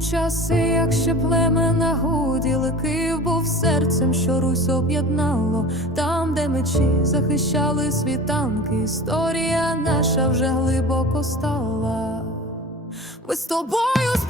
часи, як ще племена гуділи, Київ був серцем, що Русь об'єднало, там, де мечі захищали світанки, історія наша вже глибоко стала. Ми з тобою з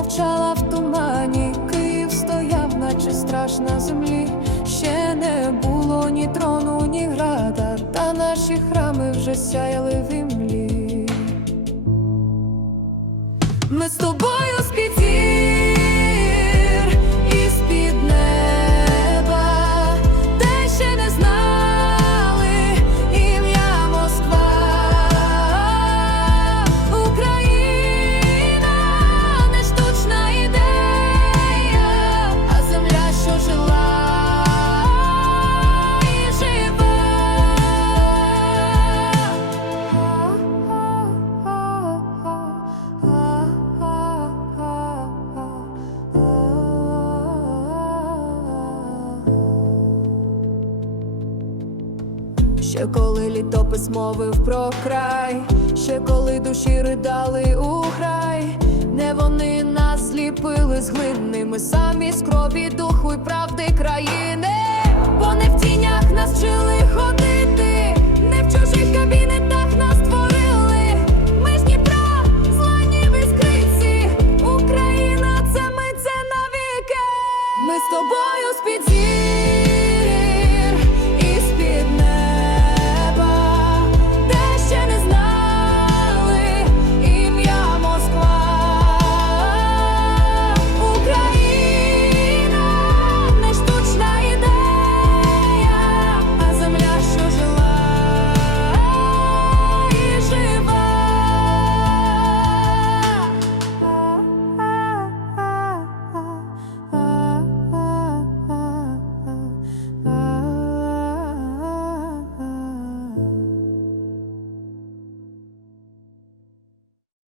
мовчала в тумані, Київ стояв, наче страж на землі. Ще не було ні трону, ні града, та наші храми вже сяяли в імлі. Ми з тобою з-під Ще коли літопис мовив про край, ще коли душі ридали у край, не вони нас зліпили з глини, ми самі з крові, духу й правди країни,